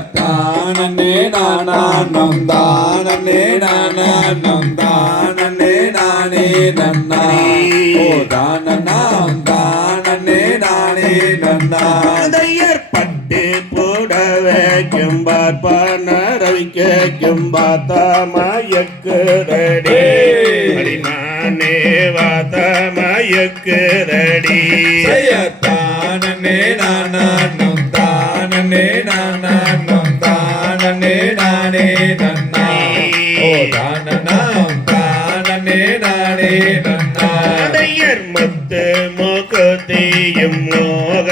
தானே நானும் தானே நானும் தானே நானே நன்னா. ஓ தானம் தானே நானே நன்னா. பட்டு போடவே கெம்பார் பான ரவிக்க கெம்பாத்தா மயக்குரடி நானே வாத்தா மயக்குரடி தானே நானான் no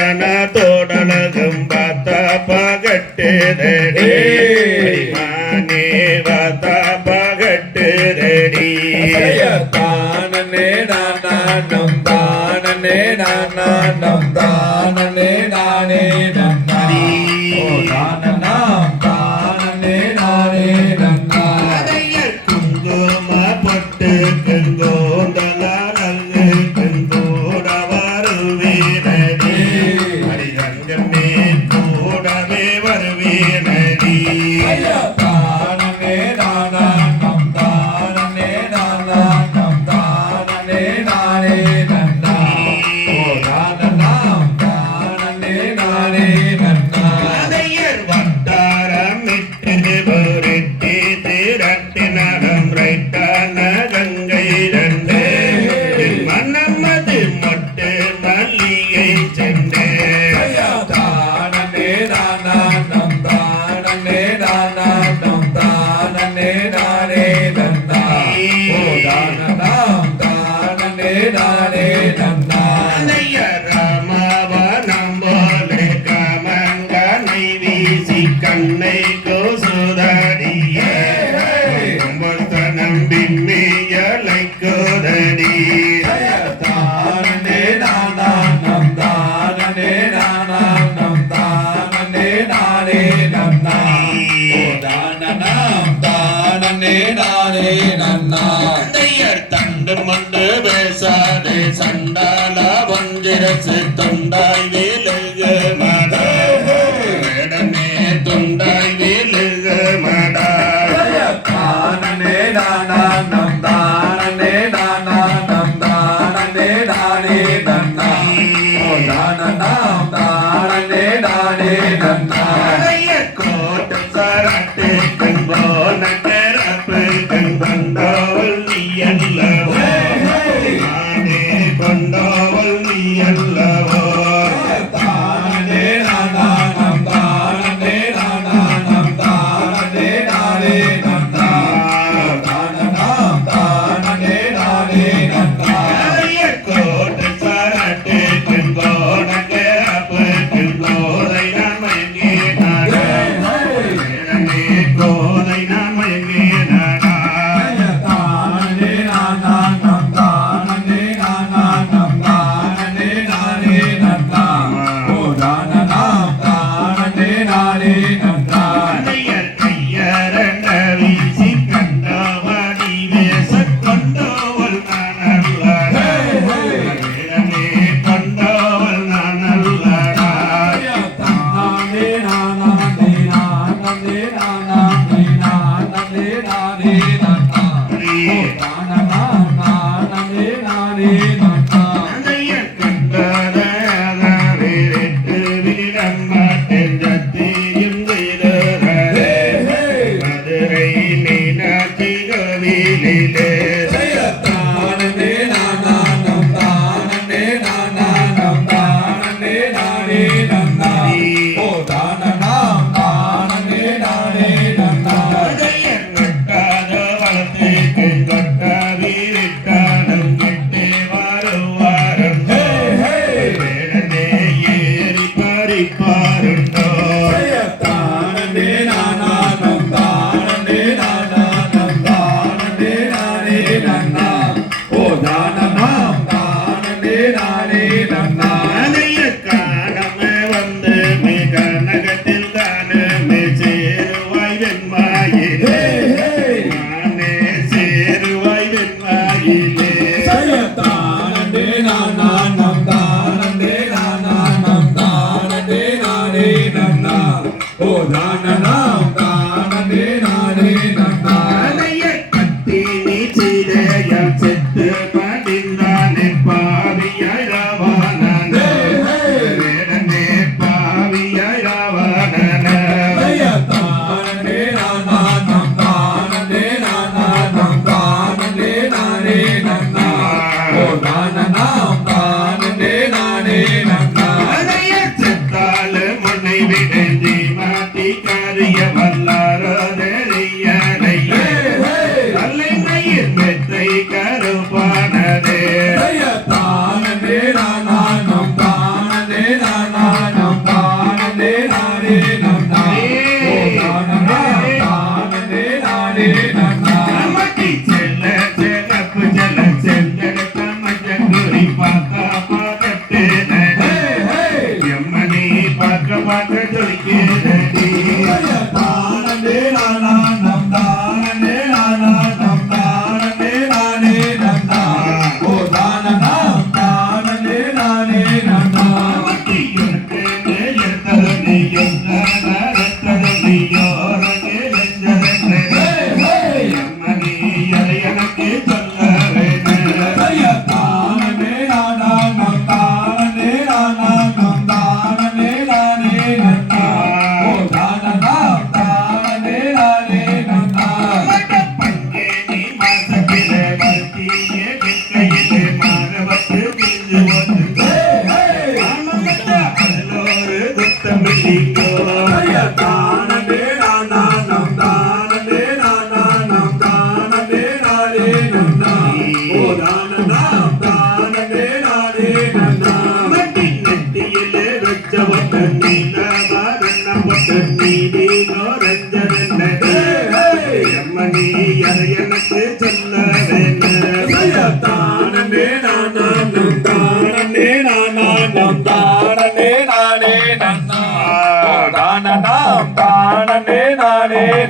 வீசி கண்ணை கோசுதடியே. கும்பத்தனம் பிம்மியலை கோதடி தானே நானாம் நம் தானே நானாம் நம் தானே நானே நம் தானம் தானே நானே நன்னா. தண்டு சண்டால வஞ்சிரசு. na na na. Yeah.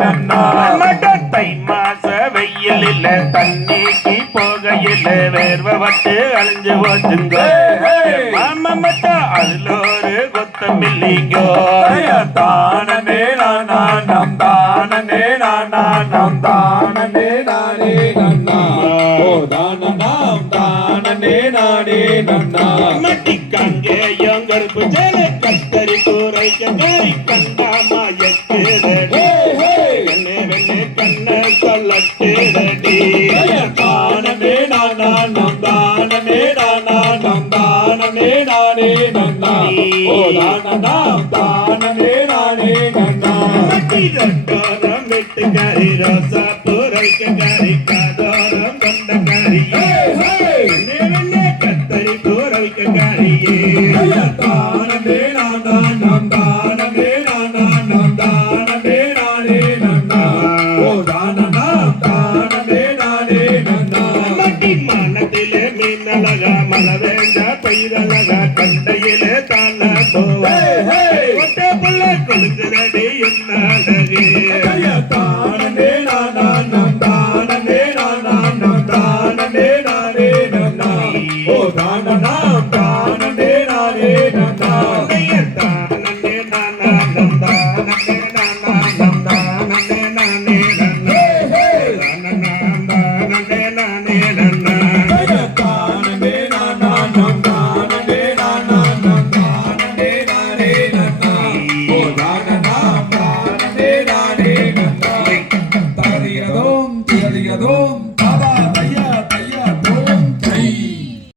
மடத்தை மாச வெயிலில் தண்ணிக்கு போகையில் வேர்வ வட்டு அழிஞ்சு போச்சுங்க. மாமமத்தா அதுல ஒரு கொத்தம் இல்லைங்கோ. தானே நானா நம் தானே நானா நம் தானே நானே நன்னா. ஓ தான நாம் தானே நானே நன்னா. மட்டிக்காங்கே யோங்கருப்பு ஜெல கத்தரி கூரை கண்டாமா? Peter.